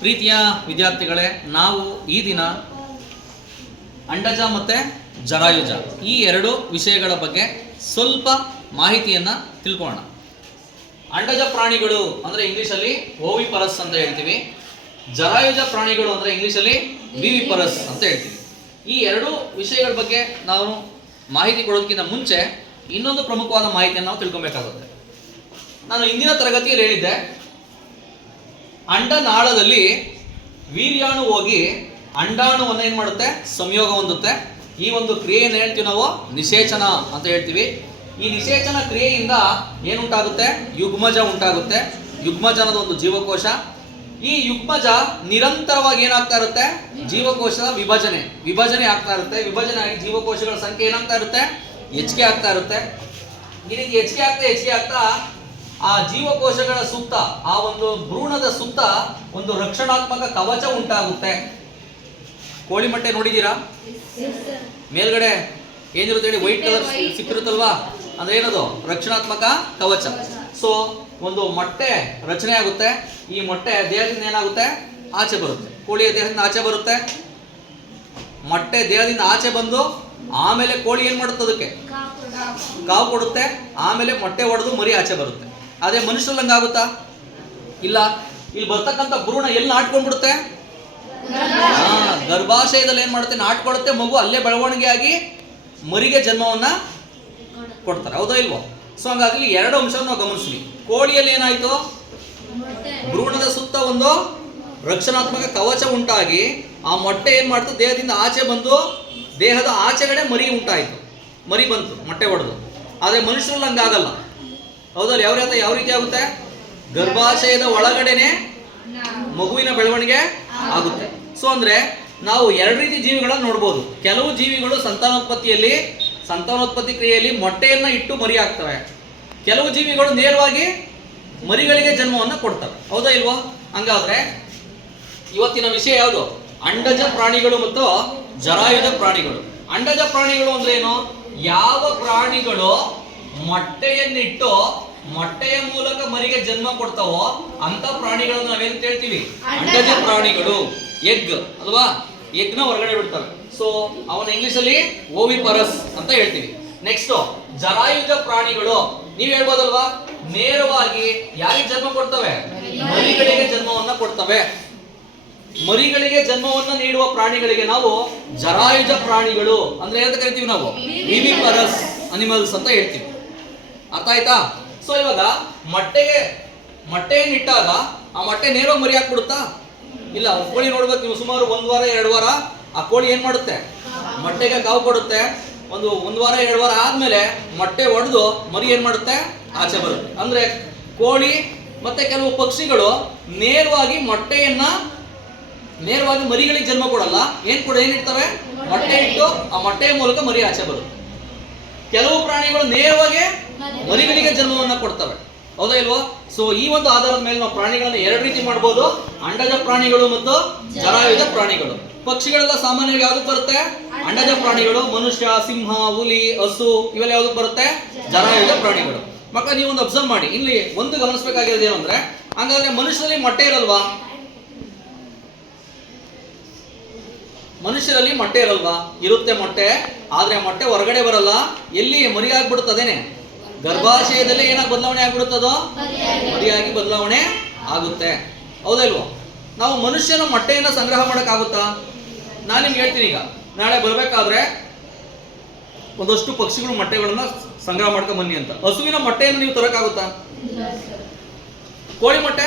ಪ್ರೀತಿಯ ವಿದ್ಯಾರ್ಥಿಗಳೇ, ನಾವು ಈ ದಿನ ಅಂಡಜ ಮತ್ತು ಜರಾಯುಜ ಈ ಎರಡು ವಿಷಯಗಳ ಬಗ್ಗೆ ಸ್ವಲ್ಪ ಮಾಹಿತಿಯನ್ನು ತಿಳ್ಕೊಳ್ಳೋಣ. ಅಂಡಜ ಪ್ರಾಣಿಗಳು ಅಂದರೆ ಇಂಗ್ಲೀಷಲ್ಲಿ ಓವಿಪರಸ್ ಅಂತ ಹೇಳ್ತೀವಿ. ಜರಾಯುಜ ಪ್ರಾಣಿಗಳು ಅಂದರೆ ಇಂಗ್ಲೀಷಲ್ಲಿ ವಿವಿಪರಸ್ ಅಂತ ಹೇಳ್ತೀವಿ. ಈ ಎರಡು ವಿಷಯಗಳ ಬಗ್ಗೆ ನಾವು ಮಾಹಿತಿ ಕೊಡೋದಕ್ಕಿಂತ ಮುಂಚೆ ಇನ್ನೊಂದು ಪ್ರಮುಖವಾದ ಮಾಹಿತಿಯನ್ನು ನಾವು ತಿಳ್ಕೊಬೇಕಾಗುತ್ತೆ. ನಾನು ಇಂದಿನ ತರಗತಿಯಲ್ಲಿ ಹೇಳಿದ್ದೆ, ಅಂಡನಾಳದಲ್ಲಿ ವೀರ್ಯಾಣು ಹೋಗಿ ಅಂಡಾಣುವನ್ನು ಏನು ಮಾಡುತ್ತೆ, ಸಂಯೋಗ ಹೊಂದುತ್ತೆ. ಈ ಒಂದು ಕ್ರಿಯೆಯನ್ನು ಹೇಳ್ತೀವಿ ನಾವು ನಿಷೇಚನ ಅಂತ ಹೇಳ್ತೀವಿ. ಈ ನಿಷೇಚನ ಕ್ರಿಯೆಯಿಂದ ಏನುಂಟಾಗುತ್ತೆ, ಯುಗ್ಮಜ ಉಂಟಾಗುತ್ತೆ. ಯುಗ್ಮಜ ಅನ್ನೋದು ಒಂದು ಜೀವಕೋಶ. ಈ ಯುಗ್ಮಜ ನಿರಂತರವಾಗಿ ಏನಾಗ್ತಾ ಇರುತ್ತೆ, ಜೀವಕೋಶದ ವಿಭಜನೆ ಆಗ್ತಾ ಇರುತ್ತೆ. ವಿಭಜನೆ ಆಗಿ ಜೀವಕೋಶಗಳ ಸಂಖ್ಯೆ ಏನಾಗ್ತಾ ಇರುತ್ತೆ, ಹೆಚ್ಚಿಗೆ ಆಗ್ತಾ ಇರುತ್ತೆ. ಈ ರೀತಿ ಹೆಚ್ಚಿಗೆ ಆಗ್ತಾ ಆ ಜೀವಕೋಶಗಳ ಸುತ್ತ, ಆ ಒಂದು ಭ್ರೂಣದ ಸುತ್ತ ಒಂದು ರಕ್ಷಣಾತ್ಮಕ ಕವಚ ಉಂಟಾಗುತ್ತೆ. ಕೋಳಿ ಮೊಟ್ಟೆ ನೋಡಿದ್ದೀರಾ? ಮೇಲ್ಗಡೆ ಏನಿರುತ್ತೆ ಹೇಳಿ, ವೈಟ್ ಕಲರ್ ಸಿಕ್ಕಿರುತ್ತಲ್ವಾ, ಅಂದ್ರೆ ಏನದು, ರಕ್ಷಣಾತ್ಮಕ ಕವಚ. ಸೊ ಒಂದು ಮೊಟ್ಟೆ ರಚನೆ ಆಗುತ್ತೆ. ಈ ಮೊಟ್ಟೆ ದೇಹದಿಂದ ಏನಾಗುತ್ತೆ, ಆಚೆ ಬರುತ್ತೆ. ಕೋಳಿಯ ದೇಹದಿಂದ ಆಚೆ ಬರುತ್ತೆ. ಮೊಟ್ಟೆ ದೇಹದಿಂದ ಆಚೆ ಬಂದು ಆಮೇಲೆ ಕೋಳಿ ಏನ್ ಮಾಡುತ್ತೆ, ಅದಕ್ಕೆ ಕಾವು ಕೊಡುತ್ತೆ. ಆಮೇಲೆ ಮೊಟ್ಟೆ ಒಡೆದು ಮರಿ ಆಚೆ ಬರುತ್ತೆ. ಅದೇ ಮನುಷ್ಯರಲ್ಲಿ ಹಂಗಾಗುತ್ತಾ? ಇಲ್ಲ. ಇಲ್ಲಿ ಬರ್ತಕ್ಕಂಥ ಭ್ರೂಣ ಎಲ್ಲಿ ನಾಟ್ಕೊಂಡ್ಬಿಡುತ್ತೆ, ಗರ್ಭಾಶಯದಲ್ಲಿ ಏನ್ ಮಾಡುತ್ತೆ, ನಾಟ್ಕೊಡುತ್ತೆ. ಮಗು ಅಲ್ಲೇ ಬೆಳವಣಿಗೆ ಆಗಿ ಮರಿಗೆ ಜನ್ಮವನ್ನ ಕೊಡ್ತಾರೆ. ಹೌದಾ ಇಲ್ವೋ? ಸೊ ಹಂಗಾಗಿ ಎರಡು ಅಂಶವನ್ನು ನಾವು ಗಮನಿಸ್ಲಿ. ಕೋಳಿಯಲ್ಲಿ ಏನಾಯ್ತು, ಭ್ರೂಣದ ಸುತ್ತ ಒಂದು ರಕ್ಷಣಾತ್ಮಕ ಕವಚ ಉಂಟಾಗಿ ಆ ಮೊಟ್ಟೆ ಏನ್ ಮಾಡ್ತು, ದೇಹದಿಂದ ಆಚೆ ಬಂದು ದೇಹದ ಆಚೆಗಡೆ ಮರಿ ಉಂಟಾಯಿತು. ಮರಿ ಬಂತು ಮೊಟ್ಟೆ ಹೊಡೆದು. ಆದರೆ ಮನುಷ್ಯರಲ್ಲಿ ಹಂಗಾಗಲ್ಲ. ಹೌದಲ್ಲ? ಯಾವ ರೀತಿ ಆಗುತ್ತೆ, ಗರ್ಭಾಶಯದ ಒಳಗಡೆನೆ ಮಗುವಿನ ಬೆಳವಣಿಗೆ ಆಗುತ್ತೆ. ಸೊ ಅಂದ್ರೆ ನಾವು ಎರಡು ರೀತಿ ಜೀವಿಗಳನ್ನು ನೋಡ್ಬೋದು. ಕೆಲವು ಜೀವಿಗಳು ಸಂತಾನೋತ್ಪತ್ತಿ ಕ್ರಿಯೆಯಲ್ಲಿ ಮೊಟ್ಟೆಯನ್ನ ಇಟ್ಟು ಮರಿ ಆಗ್ತವೆ. ಕೆಲವು ಜೀವಿಗಳು ನೇರವಾಗಿ ಮರಿಗಳಿಗೆ ಜನ್ಮವನ್ನು ಕೊಡ್ತವೆ. ಹೌದಾ ಇಲ್ವೋ? ಹಂಗಾದ್ರೆ ಇವತ್ತಿನ ವಿಷಯ ಯಾವುದು, ಅಂಡಜ ಪ್ರಾಣಿಗಳು ಮತ್ತು ಜರಾಯುಜ ಪ್ರಾಣಿಗಳು. ಅಂಡಜ ಪ್ರಾಣಿಗಳು ಅಂದ್ರೆ ಏನು? ಯಾವ ಪ್ರಾಣಿಗಳು ಮೊಟ್ಟೆಯನ್ನಿಟ್ಟು ಮೊಟ್ಟೆಯ ಮೂಲಕ ಮರಿಗೆ ಜನ್ಮ ಕೊಡ್ತಾವೋ ಅಂತ ಪ್ರಾಣಿಗಳನ್ನು ನಾವೇನು ಹೇಳ್ತೀವಿ, ಅಂಡಜ ಪ್ರಾಣಿಗಳು. ಎಗ್ ಅಲ್ವಾ, ಎಗ್ನ ಹೊರಗಡೆ ಬಿಡ್ತವೆ. ಸೊ ಅವನ ಇಂಗ್ಲಿಷಲ್ಲಿ ಓವಿಪರಸ್ ಅಂತ ಹೇಳ್ತೀವಿ. ನೆಕ್ಸ್ಟ್ ಜರಾಯುಜ ಪ್ರಾಣಿಗಳು. ನೀವ್ ಹೇಳ್ಬೋದಲ್ವಾ, ನೇರವಾಗಿ ಯಾರಿಗೆ ಜನ್ಮ ಕೊಡ್ತವೆ, ಮರಿಗಳಿಗೆ ಜನ್ಮವನ್ನ ಕೊಡ್ತವೆ. ಮರಿಗಳಿಗೆ ಜನ್ಮವನ್ನ ನೀಡುವ ಪ್ರಾಣಿಗಳಿಗೆ ನಾವು ಜರಾಯುಜ ಪ್ರಾಣಿಗಳು ಅಂದ್ರೆ ಏನಂತ ಕರಿತೀವಿ, ನಾವು ವಿವಿಪರಸ್ ಅನಿಮಲ್ಸ್ ಅಂತ ಹೇಳ್ತೀವಿ. ಅರ್ಥ ಆಯ್ತಾ? ಸೊ ಇವಾಗ ಮೊಟ್ಟೆಯನ್ನಿಟ್ಟಾಗ ಆ ಮೊಟ್ಟೆ ನೇರವಾಗಿ ಮರಿ ಹಾಕ್ಬಿಡುತ್ತಾ? ಇಲ್ಲ. ಕೋಳಿ ನೋಡ್ಬೇಕು ನೀವು, ಸುಮಾರು 1 ವಾರ 2 ವಾರ ಆ ಕೋಳಿ ಏನ್ ಮಾಡುತ್ತೆ, ಮೊಟ್ಟೆಗೆ ಕಾವು ಕೊಡುತ್ತೆ. ಒಂದು 1 ವಾರ 2 ವಾರ ಆದ್ಮೇಲೆ ಮೊಟ್ಟೆ ಒಡೆದು ಮರಿ ಏನ್ ಮಾಡುತ್ತೆ, ಆಚೆ ಬರುತ್ತೆ. ಅಂದ್ರೆ ಕೋಳಿ ಮತ್ತೆ ಕೆಲವು ಪಕ್ಷಿಗಳು ನೇರವಾಗಿ ಮರಿಗಳಿಗೆ ಜನ್ಮ ಕೊಡಲ್ಲ. ಏನಿಡ್ತವೆ, ಮೊಟ್ಟೆ ಇಟ್ಟು ಆ ಮೊಟ್ಟೆಯ ಮೂಲಕ ಮರಿ ಆಚೆ ಬರುತ್ತೆ. ಕೆಲವು ಪ್ರಾಣಿಗಳು ನೇರವಾಗಿ ಮರಿಗಳಿಗೆ ಜನ್ಮವನ್ನ ಕೊಡ್ತವೆ. ಹೌದಾ ಇಲ್ವೋ? ಸೊ ಈ ಒಂದು ಆಧಾರದ ಮೇಲೆ ನಾವು ಪ್ರಾಣಿಗಳನ್ನ ಎರಡು ರೀತಿ ಮಾಡಬಹುದು, ಅಂಡಜ ಪ್ರಾಣಿಗಳು ಮತ್ತು ಜರಾಯುಜ ಪ್ರಾಣಿಗಳು. ಪಕ್ಷಿಗಳೆಲ್ಲ ಸಾಮಾನ್ಯವಾಗಿ ಯಾವ್ದಕ್ಕೆ ಬರುತ್ತೆ, ಅಂಡಜ ಪ್ರಾಣಿಗಳು. ಮನುಷ್ಯ, ಸಿಂಹ, ಹುಲಿ, ಹಸು ಇವೆಲ್ಲ ಯಾವ್ದಕ್ಕೆ ಬರುತ್ತೆ, ಜರಾಯುಜ ಪ್ರಾಣಿಗಳು. ಮಕ್ಕಳ ನೀವು ಒಂದು ಅಬ್ಸರ್ವ್ ಮಾಡಿ, ಇಲ್ಲಿ ಒಂದು ಗಮನಿಸಬೇಕಾಗಿರೋದು ಏನು ಅಂದ್ರೆ, ಹಂಗಾದ್ರೆ ಮನುಷ್ಯರಲ್ಲಿ ಮೊಟ್ಟೆ ಇರಲ್ವಾ? ಮನುಷ್ಯರಲ್ಲಿ ಮೊಟ್ಟೆ ಇರಲ್ವಾ? ಇರುತ್ತೆ ಮೊಟ್ಟೆ. ಆದ್ರೆ ಮೊಟ್ಟೆ ಹೊರಗಡೆ ಬರಲ್ಲ. ಎಲ್ಲಿ ಮರಿ ಆಗ್ಬಿಡುತ್ತದೇನೆ, ಗರ್ಭಾಶಯದಲ್ಲೇ ಏನಾಗಿ ಬದಲಾವಣೆ ಆಗ್ಬಿಡುತ್ತದೋ, ಮರಿಯಾಗಿ ಬದಲಾವಣೆ ಆಗುತ್ತೆ. ಹೌದಾ ಇಲ್ವೋ? ನಾವು ಮನುಷ್ಯನ ಮೊಟ್ಟೆಯನ್ನ ಸಂಗ್ರಹ ಮಾಡಕ್ಕಾಗುತ್ತಾ? ನಾನು ನಿಮ್ಗೆ ಹೇಳ್ತೀನಿ, ಈಗ ನಾಳೆ ಬರ್ಬೇಕಾದ್ರೆ ಒಂದಷ್ಟು ಪಕ್ಷಿಗಳು ಮೊಟ್ಟೆಗಳನ್ನ ಸಂಗ್ರಹ ಮಾಡ್ಕೊಂಡ್ ಬನ್ನಿ ಅಂತ. ಹಸುವಿನ ಮೊಟ್ಟೆಯನ್ನು ನೀವು ತರಕಾಗುತ್ತಾ? ಕೋಳಿ ಮೊಟ್ಟೆ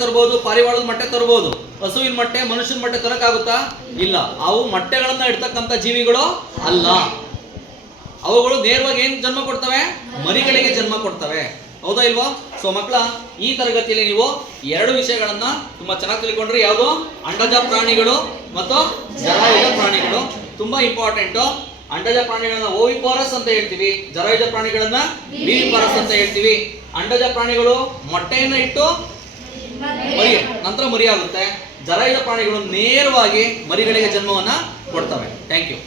ತರಬಹುದು, ಪಾರಿವಾಳದ ಮೊಟ್ಟೆ ತರಬಹುದು. ಹಸುವಿನ ಮೊಟ್ಟೆ, ಮನುಷ್ಯನ ಮೊಟ್ಟೆ ತರಕಾಗುತ್ತಾ? ಇಲ್ಲ. ಅವು ಮೊಟ್ಟೆಗಳನ್ನ ಇಡ್ತಕ್ಕಂಥ ಜೀವಿಗಳು ಅಲ್ಲ. ಅವುಗಳು ನೇರವಾಗಿ ಏನ್ ಜನ್ಮ ಕೊಡ್ತವೆ, ಮರಿಗಳಿಗೆ ಜನ್ಮ ಕೊಡ್ತವೆ. ಹೌದಾ ಇಲ್ವೋ? ಸೊ ಮಕ್ಕಳ, ಈ ತರಗತಿಯಲ್ಲಿ ನೀವು ಎರಡು ವಿಷಯಗಳನ್ನ ತುಂಬಾ ಚೆನ್ನಾಗಿ ತಿಳ್ಕೊಂಡ್ರಿ. ಯಾವುದು, ಅಂಡಜ ಪ್ರಾಣಿಗಳು ಮತ್ತು ಜರಾಯುಜ ಪ್ರಾಣಿಗಳು. ತುಂಬಾ ಇಂಪಾರ್ಟೆಂಟ್. ಅಂಡಜ ಪ್ರಾಣಿಗಳನ್ನ ಓವಿಪರಸ್ ಅಂತ ಹೇಳ್ತೀವಿ, ಜರಾಯುಜ ಪ್ರಾಣಿಗಳನ್ನ ವಿವಿಪರಸ್ ಅಂತ ಹೇಳ್ತೀವಿ. ಅಂಡಜ ಪ್ರಾಣಿಗಳು ಮೊಟ್ಟೆಯನ್ನ ಇಟ್ಟು ನಂತರ ಮರಿ ಆಗುತ್ತೆ. ಜರಾಯುಜ ಪ್ರಾಣಿಗಳು ನೇರವಾಗಿ ಮರಿಗಳಿಗೆ ಜನ್ಮವನ್ನ ಕೊಡ್ತವೆ. Thank you.